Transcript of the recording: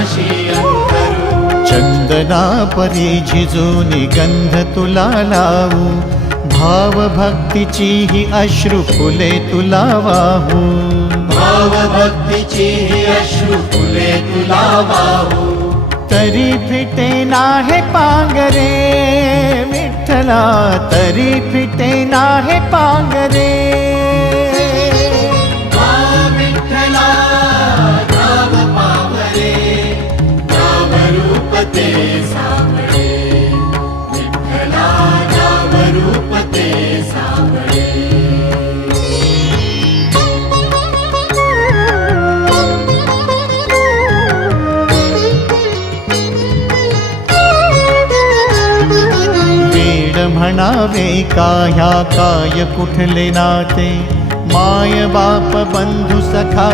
पाशी अंतरू। चंदना परी झिजूनी गंध तुला लावू, भाव भक्तीची ही अश्रु फुले तुला वाहू। भाव भक्तीची ही अश्रु फुले तुला वाहू। तरी फिटे नाहे पांगरे विठ्ठला, तरी फिटे नाहे पांगरे। विठ्ठला नाव पावरे, नाव रूप ते सावळे। विठ्ठला नाव रूप ते सावळे। म्हणावे काह्या काय कुठले नाते, माय बाप बंधु सखा